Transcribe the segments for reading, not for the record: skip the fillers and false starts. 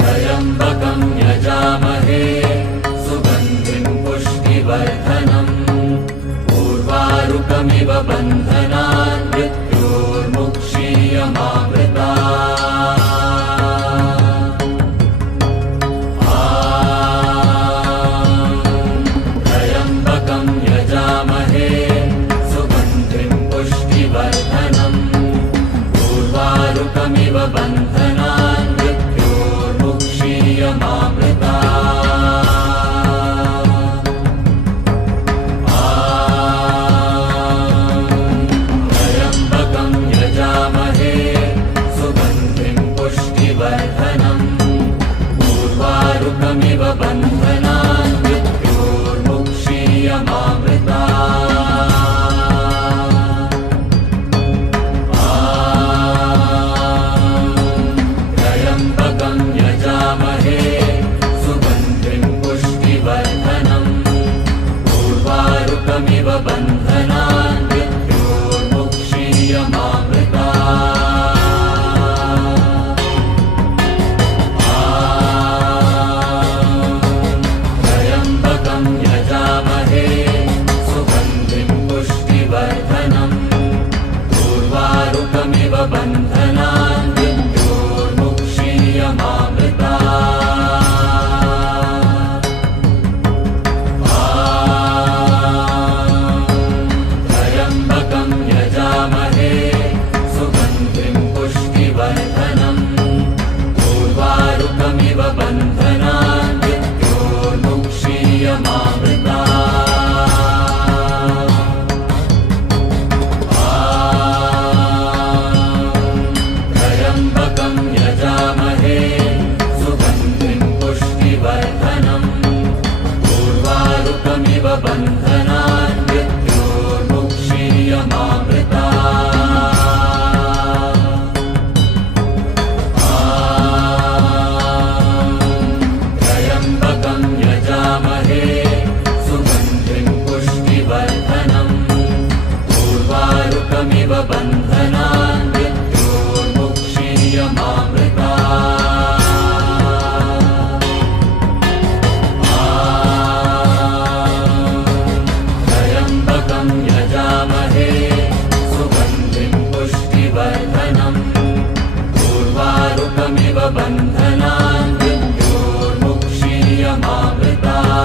त्र्यम्बकं यजामहे सुगन्धिं पुष्टिवर्धनम् उर्वारुकमिव बन्धनान् मृत्योर्मुक्षीयमामृतात्। त्र्यम्बकं यजामहे सुगन्धिं पुष्टिवर्धनम् उर्वारुकमिव बन्धनान् मृत्योर्मुक्षीयमामृतात्। त्र्यम्बकं यजामहे सुगन्धिं पुष्टिवर्धनम् उर्वारुकमिव बन्धनान् मृत्योर्मुक्षीयमामृतात्। त्र्यम्बकं यजामहे सुगन्धिं पुष्टिवर्धनम् उर्वारुकमिव बन्धनान् मृत्योर्मुक्षीयमामृतात्। त्र्यम्बकं यजामहे सुगन्धिं पुष्टिवर्धनम् उर्वारुकमिव बन्धनान् मृत्योर्मुक्षीयमामृतात्। त्र्यम्बकं यजामहे सुगन्धिं पुष्टिवर्धनम् उर्वारुकमिव बन्धनान् मृत्योर्मुक्षीयमामृतात्। त्र्यम्बकं यजामहे सुगन्धिं पुष्टिवर्धनम् उर्वारुकमिव बन्धनान् मृत्योर्मुक्षीयमामृतात्। त्र्यम्बकं यजामहे सुगन्धिं पुष्टिवर्धनम् उर्वारुकमिव बन्धनान् मृत्योर्मुक्षीयमामृतात्। त्र्यम्बकं यजामहे सुगन्धिं पुष्टिवर्धनम् उर्वारुकमिव बन्धनान् मृत्योर्मुक्षीयमामृतात्।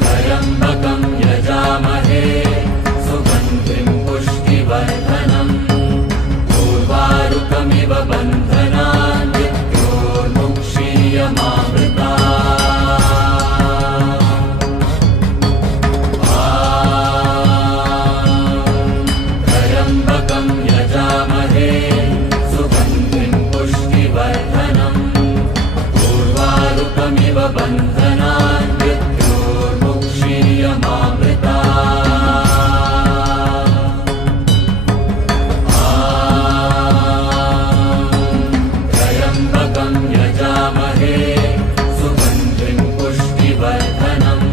त्र्यम्बकं यजामहे सुगन्धिं पुष्टिवर्धनम् उर्वारुकमिव बन्धनान् मृत्योर्मुक्षीयमामृतात्। त्र्यम्बकं यजामहे सुगन्धिं पुष्टिवर्धनम् उर्वारुकमिव बन्धनान् मृत्योर्मुक्षीयमामृतात्। त्र्यम्बकं यजामहे सुगन्धिं पुष्टिवर्धनम्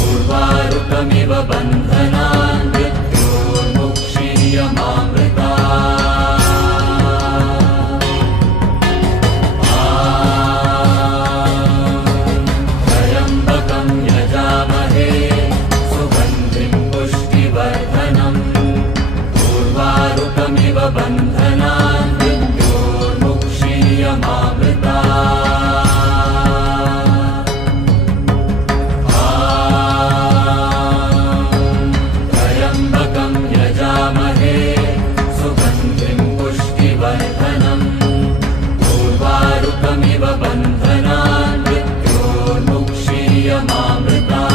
उर्वारुकमिव बन्धनान् मृत्योर्मुक्षीयमामृतात्। त्र्यम्बकं यजामहे सुगन्धिं पुष्टिवर्धनम् उर्वारुकमिव बन्धनान् मृत्योर्मुक्षीयमामृतात्। त्र्यम्बकं यजामहे सुगन्धिं पुष्टिवर्धनम् उर्वारुकमिव बन्धनान् मृत्योर्मुक्षीयमामृतात्।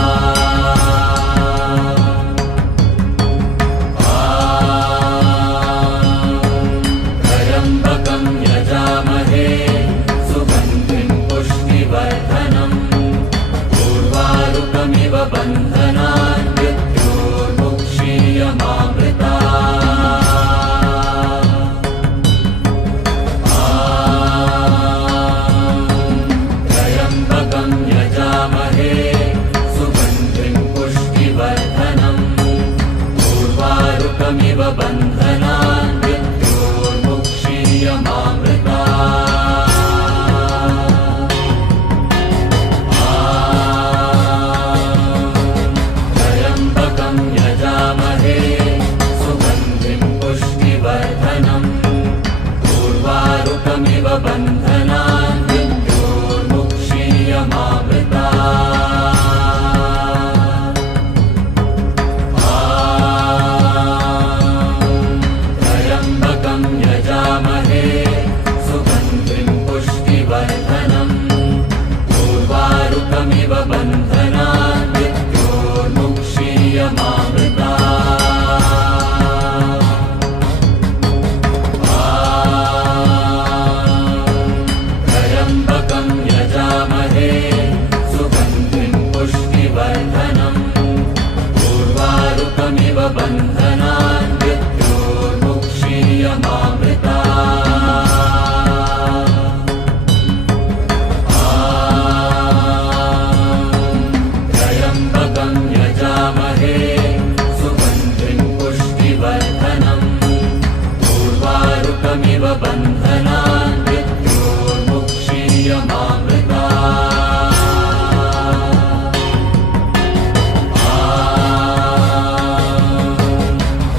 उर्वारुकमिव बन्धनान् मृत्योर्मुक्षीयमामृतात् त्र्यम्बकं यजामहे सुगन्धिं पुष्टिवर्धनम् उर्वारुकमिव बन्धनान् त्र्यम्बकं यजामहे सुगन्धिं पुष्टिवर्धनम् उर्वारुकमिव बन्धनान् मृत्योर्मुक्षीयमामृतात् त्र्यम्बकं यजामहे सुगन्धिं पुष्टिवर्धनम् उर्वारुकमिव बन्धनान् त्र्यम्बकं यजामहे सुगन्धिं पुष्टिवर्धनम् उर्वारुकमिव बन्धनान्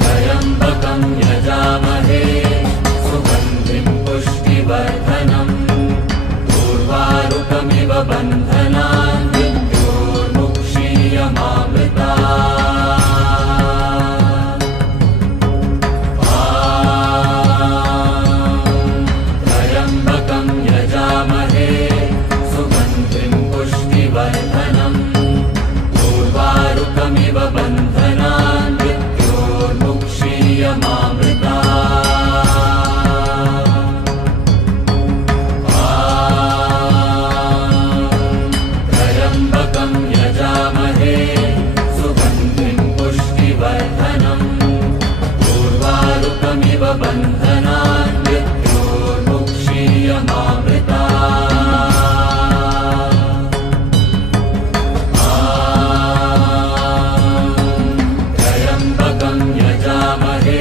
त्र्यम्बकं यजामहे सुगन्धिं पुष्टिवर्धनम् उर्वारुकमिव बन्धनान् त्र्यम्बकं यजामहे सुगन्धिं पुष्टिवर्धनम् उर्वारुकमिव बन्धनान् त्र्यम्बकं यजामहे सुगन्धिं पुष्टिवर्धनम् उर्वारुकमिव बन्धनान् त्र्यम्बकं यजामहे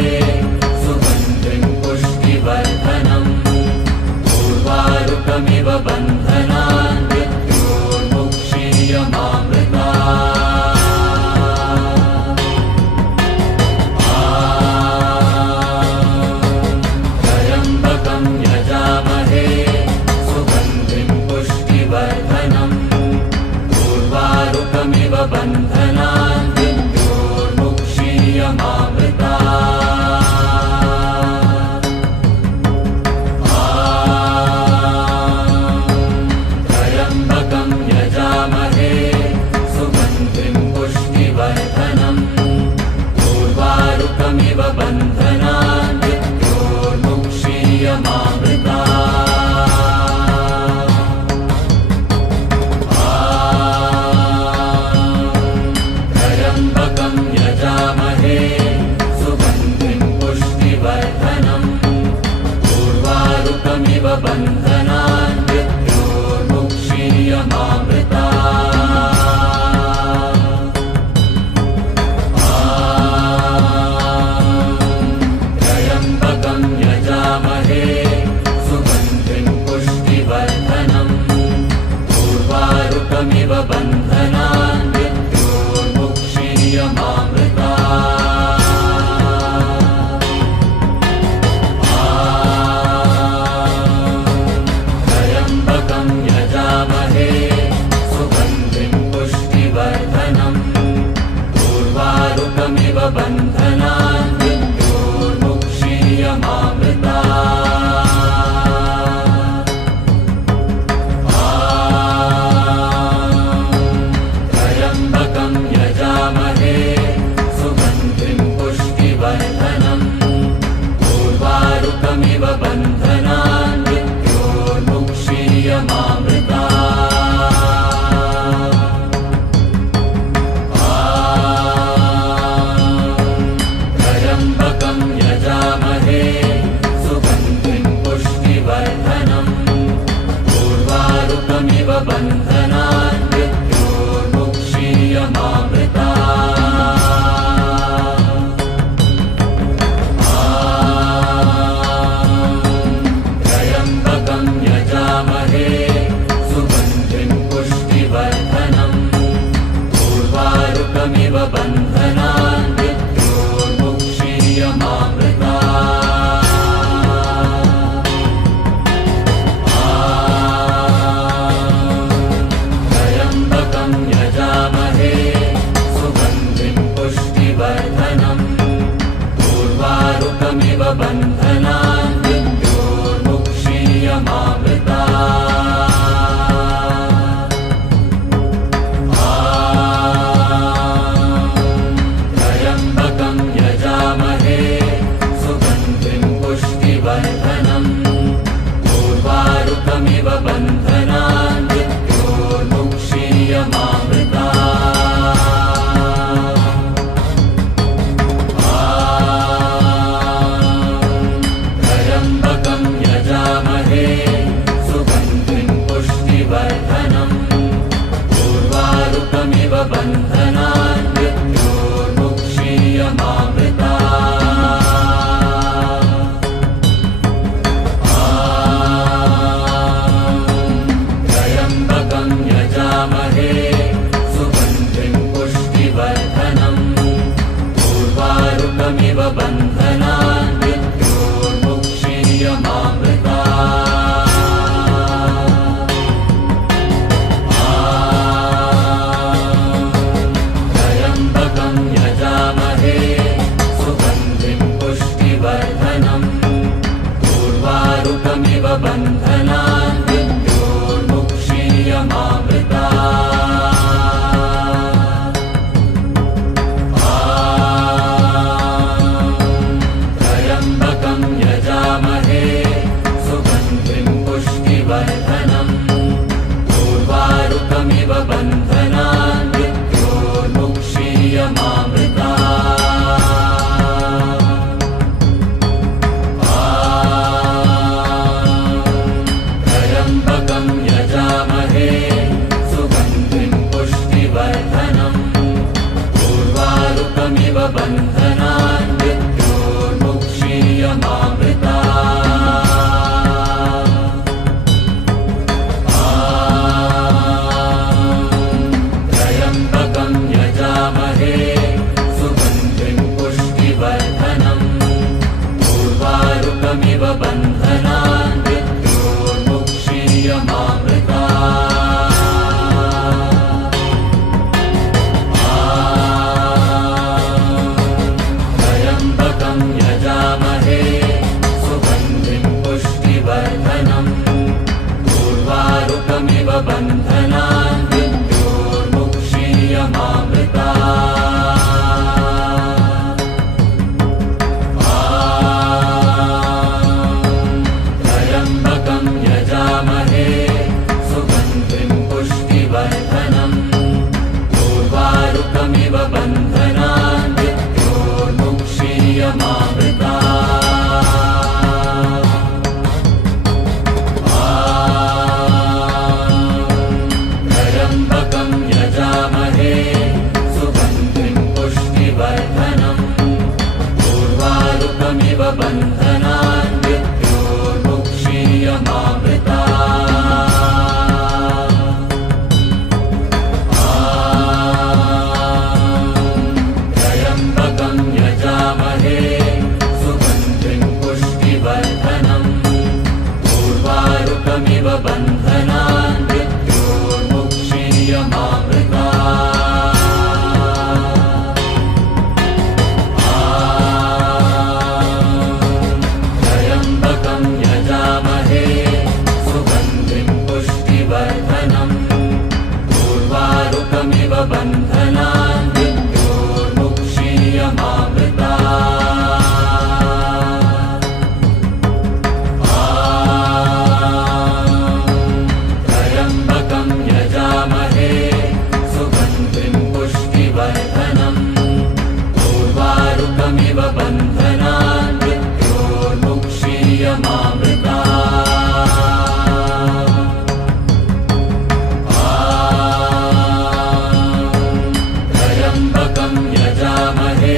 सुगन्धिं पुष्टिवर्धनम् उर्वारुकमिव बन्धनान् त्र्यम्बकं यजामहे सुगन्धिं पुष्टिवर्धनम् उर्वारुकमिव बन्धनान् त्र्यम्बकं यजामहे सुगन्धिं पुष्टिवर्धनम् उर्वारुकमिव बन्धनान् त्र्यम्बकं यजामहे सुगन्धिं पुष्टिवर्धनम् उर्वारुकमिव बन्धनान् त्र्यम्बकं यजामहे सुगन्धिं पुष्टिवर्धनम् उर्वारुकमिव बन्धनान् त्र्यम्बकं यजामहे सुगन्धिं पुष्टिवर्धनम् उर्वारुकमिव बन्धनान् त्र्यम्बकं यजामहे सुगन्धिं पुष्टिवर्धनम् उर्वारुकमिव बन्धनान् त्र्यम्बकं पुष्टिवर्धनम् उर्वारुकमिव बन्धनान् मृत्योर्मुक्षीयमामृतात् त्र्यम्बकं यजामहे सुगन्धिं पुष्टिवर्धनम् उर्वारुकमिव बन्धनान् त्र्यम्बकं यजामहे सुगन्धिं पुष्टिवर्धनम् उर्वारुकमिव बन्धनान् त्र्यम्बकं यजामहे सुगन्धिं पुष्टिवर्धनम् उर्वारुकमिव बन्धनान् त्र्यम्बकं यजामहे सुगन्धिं पुष्टिवर्धनम् उर्वारुकमिव बन्धनान् त्र्यम्बकं यजामहे सुगन्धिं पुष्टिवर्धनम् उर्वारुकमिव बन्धनान् त्र्यम्बकं यजामहे सुगन्धिं पुष्टिवर्धनम् उर्वारुकमिव बन्धनान् त्र्यम्बकं यजामहे सुगन्धिं पुष्टिवर्धनम् उर्वारुकमिव बन्धनान् त्र्यम्बकं यजामहे सुगन्धिं पुष्टिवर्धनम् उर्वारुकमिव बन्धनान् त्र्यम्बकं यजामहे सुगन्धिं पुष्टिवर्धनम् उर्वारुकमिव बन्धनान् त्र्यम्बकं यजामहे सुगन्धिं पुष्टिवर्धनम् उर्वारुकमिव बन्धनान् त्र्यम्बकं यजामहे सुगन्धिं पुष्टिवर्धनम् उर्वारुकमिव बन्धनान् त्र्यम्बकं यजामहे सुगन्धिं पुष्टिवर्धनम् उर्वारुकमिव बन्धनान् त्र्यम्बकं यजामहे सुगन्धिं पुष्टिवर्धनम् उर्वारुकमिव बन्धनान् त्र्यम्बकं यजामहे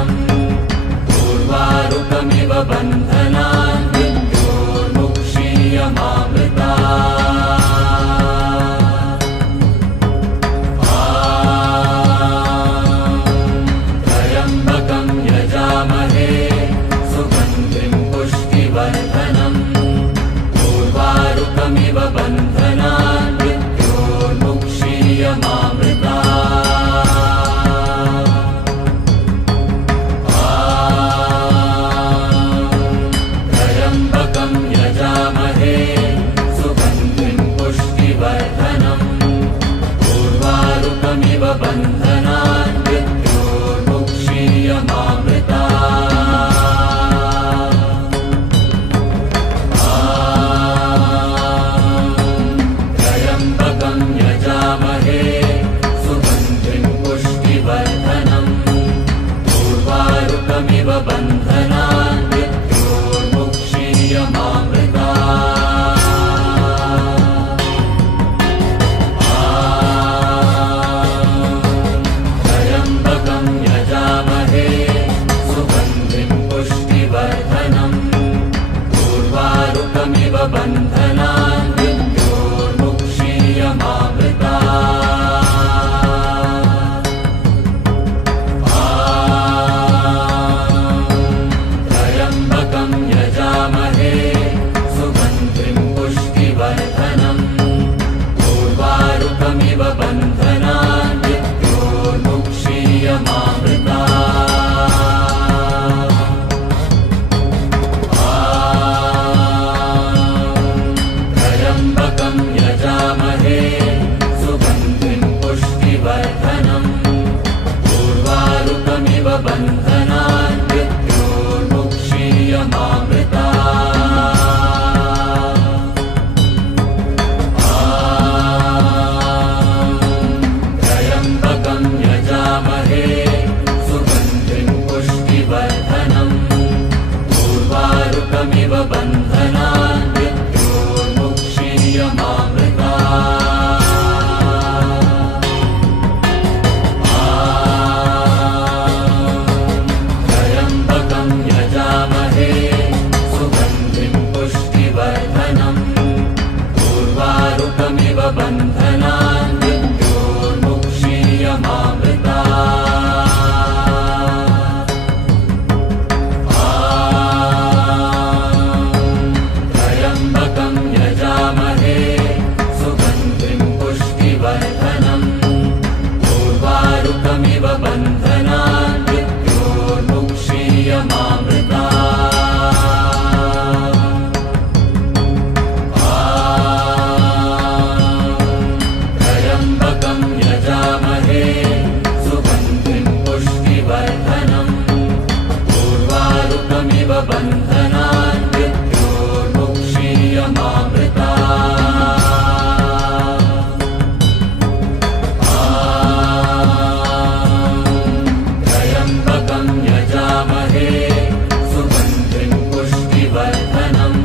वर्धनम् पूर्वारुकमिव बन्धनान् मृत्योर्मुक्षीयमामृता त्र्यम्बकं यजामहे सुगन्धिं पुष्टिवर्धनम् पूर्वारुकमिव बन्धनान् मृत्योर्मुक्षीयमामृता त्र्यम्बकं यजामहे सुगन्धिं पुष्टिवर्धनम् पूर्वारुकमिव बन्धनान् मृत्योर्मुक्षीयमामृता त्र्यम्बकं यजामहे सुगन्धिं पुष्टिवर्धनम् पूर्वारुकमिव बन्धनान् मृत्योर्मुक्षीयमामृता त्र्यम्बकं यजामहे सुगन्धिं पुष्टिवर्धनम् पूर्वारुकमिव बन्धनान् मृत्योर्मुक्षीयमामृता त्र्यम्बकं यजामहे सुगन्धिं पुष्टिवर्धनम् पूर्वारुकमिव बन्धनान् मृत्योर्मुक्षीयमामृता त्र्यम्बकं यजामहे सुगन्धिं पुष्टिवर्धनम् पूर्वारुकमिव बन्धनान् मृत्योर्मुक्षीयमामृता त्र्यम्बकं यजामहे सुगन्धिं पुष्टिवर्धनम् पूर्वारुकमिव बन्धनान् मृत्योर्मुक्षीयमामृता त्र्यम्बकं यजामहे सुगन्धिं पुष्टिवर्धनम् पूर्वारुकमिव बन्धनान् मृत्योर्मुक्षीयमामृता त्र्यम्बकं यजामहे सुगन्धिं पुष्टिवर्धनम् पूर्वारुकमिव बन्धनान् मृत्योर्मुक्षीयमामृता त्र्यम्बकं यजामहे सुगन्धिं पुष्टिवर्धनम् पूर्वारुकमिव बन्धनान् मृत्योर्मुक्षीयमामृता त्र्यम्बकं यजामहे सुगन्धिं पुष्टिवर्धनम्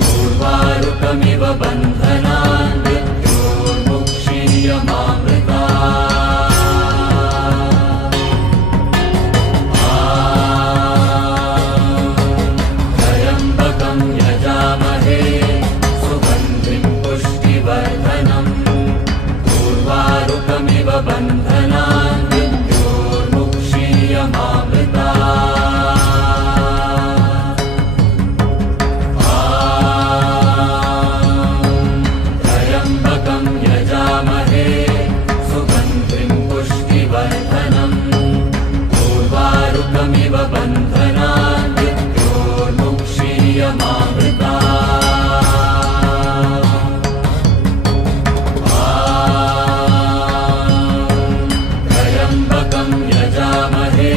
पूर्वारुकमिव बन्धनान् मृत्योर्मुक्षीयमामृता त्र्यम्बकं यजामहे सुगन्धिं पुष्टिवर्धनम् पूर्वारुकमिव बन्धनान् मृत्योर्मुक्षीयमामृता त्र्यम्बकं यजामहे सुगन्धिं पुष्टिवर्धनम् पूर्वारुकमिव बन्धनान् मृत्योर्मुक्षीयमामृता त्र्यम्बकं यजामहे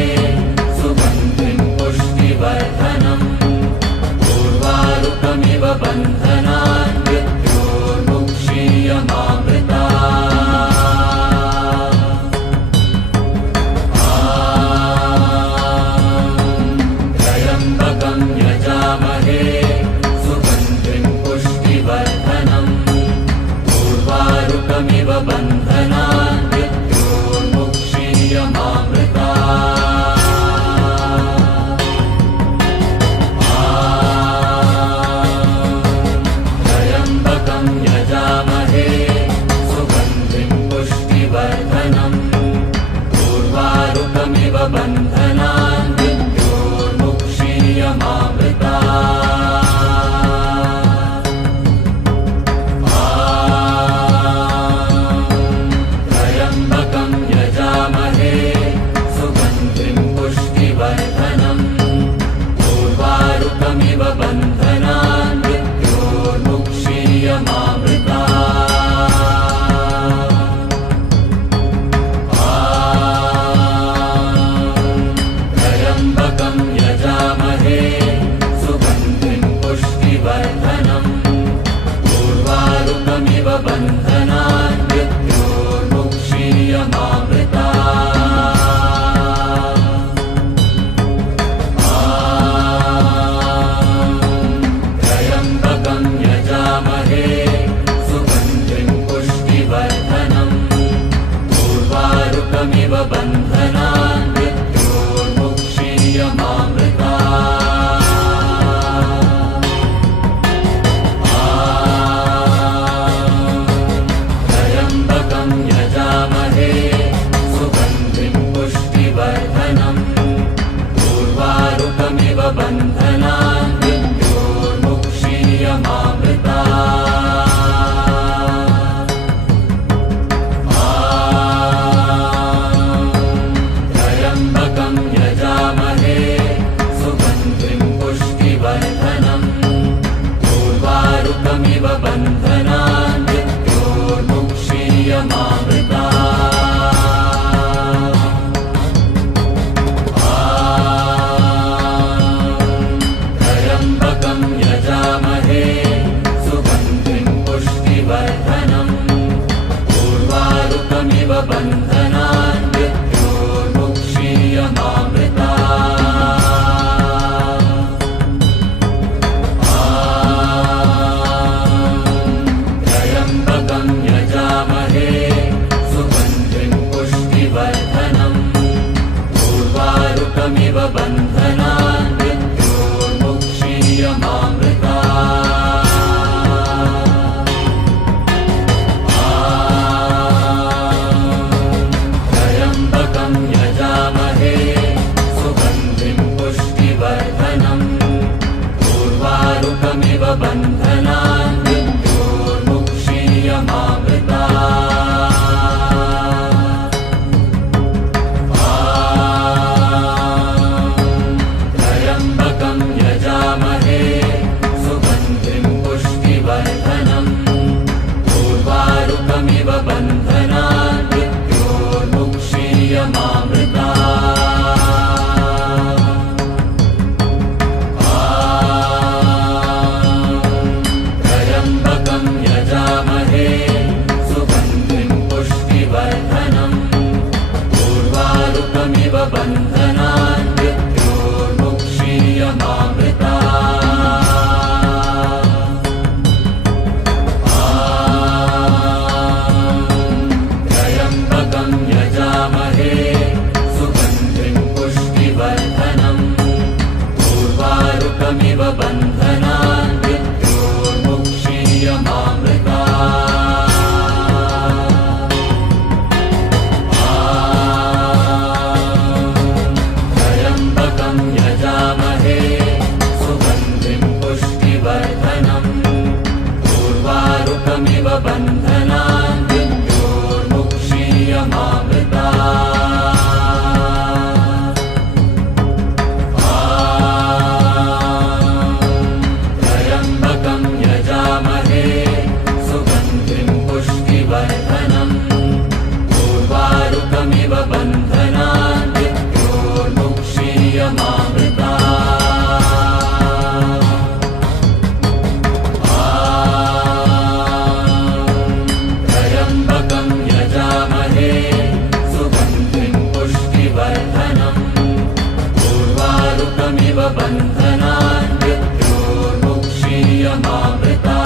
सुगन्धिं पुष्टिवर्धनम् पूर्वारुकमिव बन्धनान् मृत्योर्मुक्षीयमामृता बन्धनान् मृत्योर्मुक्षीयमामृता त्र्यम्बकं यजामहे सुगन्धिं पुष्टिवर्धनम् उर्वारुकमिव बन्धनान् मृत्योर्मुक्षीयमामृता त्र्यम्बकं यजामहे सुगन्धिं पुष्टिवर्धनम् उर्वारुकमिव बन्धनान् मृत्योर्मुक्षीयमामृता त्र्यम्बकं यजामहे सुगन्धिं पुष्टिवर्धनम् उर्वारुकमिव बन्धनान् मृत्योर्मुक्षीयमामृता त्र्यम्बकं यजामहे सुगन्धिं पुष्टिवर्धनम् उर्वारुकमिव बन्धनान् मृत्योर्मुक्षीयमामृता त्र्यम्बकं यजामहे सुगन्धिं पुष्टिवर्धनम् उर्वारुकमिव बन्धनान् मृत्योर्मुक्षीयमामृता त्र्यम्बकं यजामहे सुगन्धिं पुष्टिवर्धनम् उर्वारुकमिव बन्धनान् मृत्योर्मुक्षीयमामृता त्र्यम्बकं यजामहे सुगन्धिं पुष्टिवर्धनम् उर्वारुकमिव बन्धनान् मृत्योर्मुक्षीयमामृता त्र्यम्बकं यजामहे सुगन्धिं पुष्टिवर्धनम् उर्वारुकमिव बन्धनान् मृत्योर्मुक्षीयमामृता त्र्यम्बकं यजामहे सुगन्धिं पुष्टिवर्धनम् उर्वारुकमिव बन्धनान् मृत्योर्मुक्षीयमामृता त्र्यम्बकं यजामहे सुगन्धिं पुष्टिवर्धनम् उर्वारुकमिव बन्धनान् मृत्योर्मुक्षीयमामृता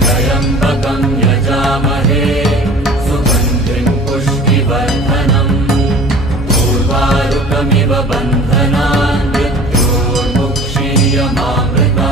त्र्यम्बकं यजामहे सुगन्धिं पुष्टिवर्धनम् उर्वारुकमिव बन्धनान् मृत्योर्मुक्षीयमामृता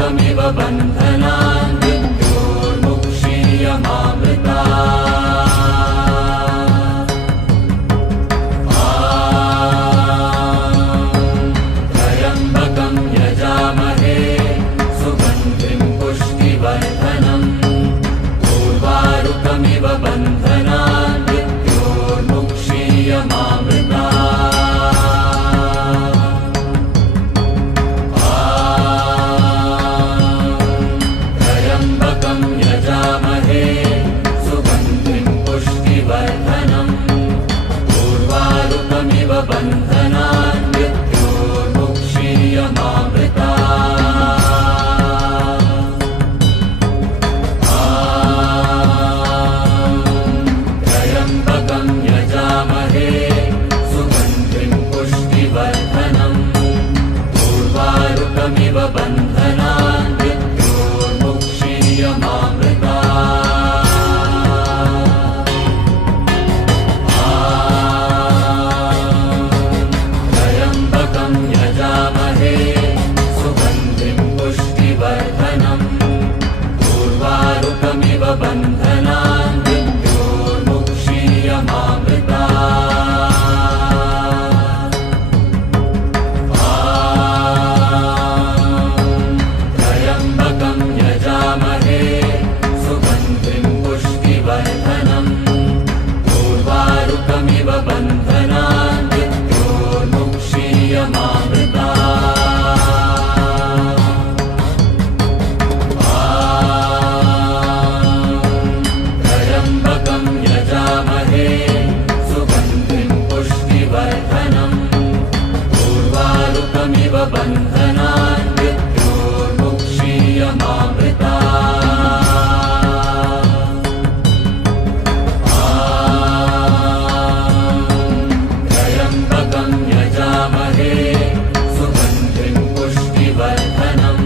उर्वारुकमिव बन्धनान् मृत्योर्मुक्षीयमामृता त्र्यम्बकं यजामहे सुगन्धिं पुष्टिवर्धनम् उर्वारुकमिव बन्धनान् मृत्योर्मुक्षीयमामृता त्र्यम्बकं यजामहे सुगन्धिं पुष्टिवर्धनम् उर्वारुकमिव बन्धनान् मृत्योर्मुक्षीयमामृता त्र्यम्बकं यजामहे सुगन्धिं पुष्टिवर्धनम् उर्वारुकमिव बन्धनान् मृत्योर्मुक्षीयमामृता त्र्यम्बकं यजामहे सुगन्धिं पुष्टिवर्धनम् उर्वारुकमिव बन्धनान् मृत्योर्मुक्षीयमामृता त्र्यम्बकं यजामहे सुगन्धिं पुष्टिवर्धनम् उर्वारुकमिव बन्धनान् मृत्योर्मुक्षीयमामृता त्र्यम्बकं यजामहे सुगन्धिं पुष्टिवर्धनम् उर्वारुकमिव बन्धनान् मृत्योर्मुक्षीयमामृता त्र्यम्बकं यजामहे सुगन्धिं पुष्टिवर्धनम्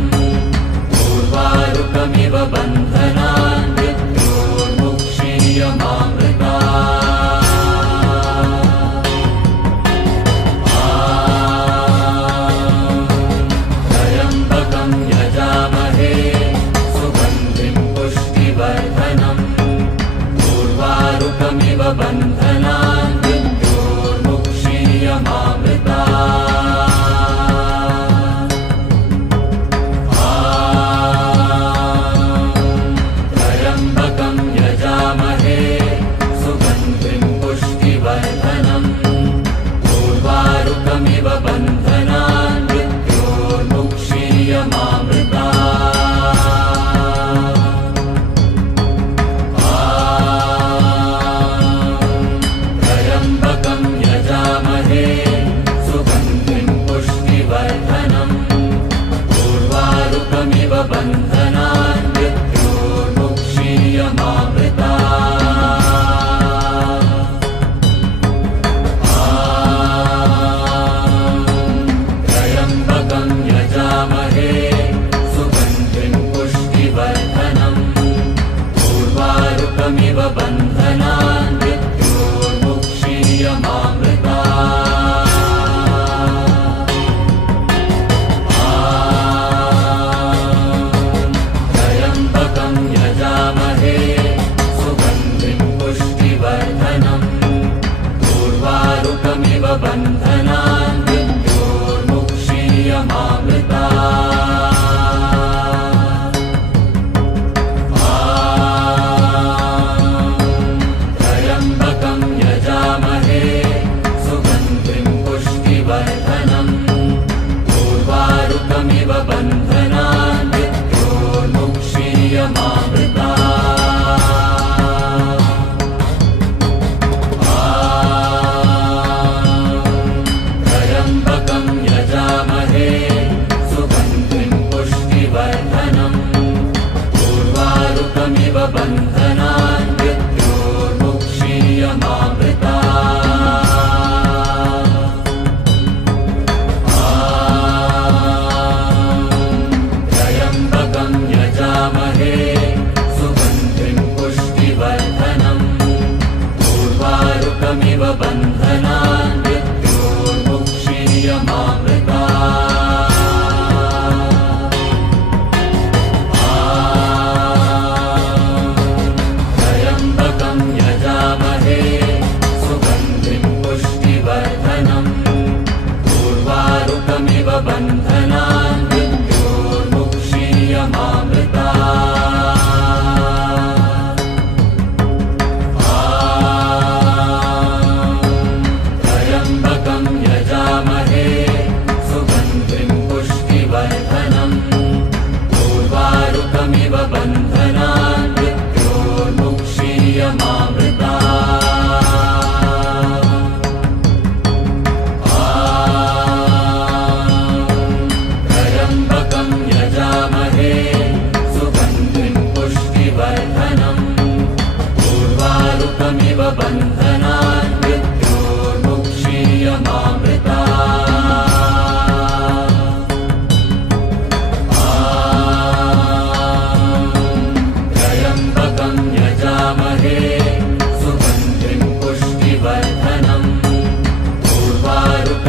उर्वारुकमिव बन्धनान् मृत्योर्मुक्षीयमामृता त्र्यम्बकं यजामहे सुगन्धिं पुष्टिवर्धनम् उर्वारुकमिव बन्धनान् मृत्योर्मुक्षीयमामृता त्र्यम्बकं यजामहे सुगन्धिं पुष्टिवर्धनम् उर्वारुकमिव बन्धनान् मृत्योर्मुक्षीयमामृता त्र्यम्बकं यजामहे सुगन्धिं पुष्टिवर्धनम् उर्वारुकमिव बन्धनान् मृत्योर्मुक्षीयमामृता त्र्यम्बकं यजामहे सुगन्धिं पुष्टिवर्धनम् उर्वारुकमिव बन्धनान् मृत्योर्मुक्षीयमामृता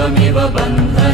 सुखमिव बन्धनान्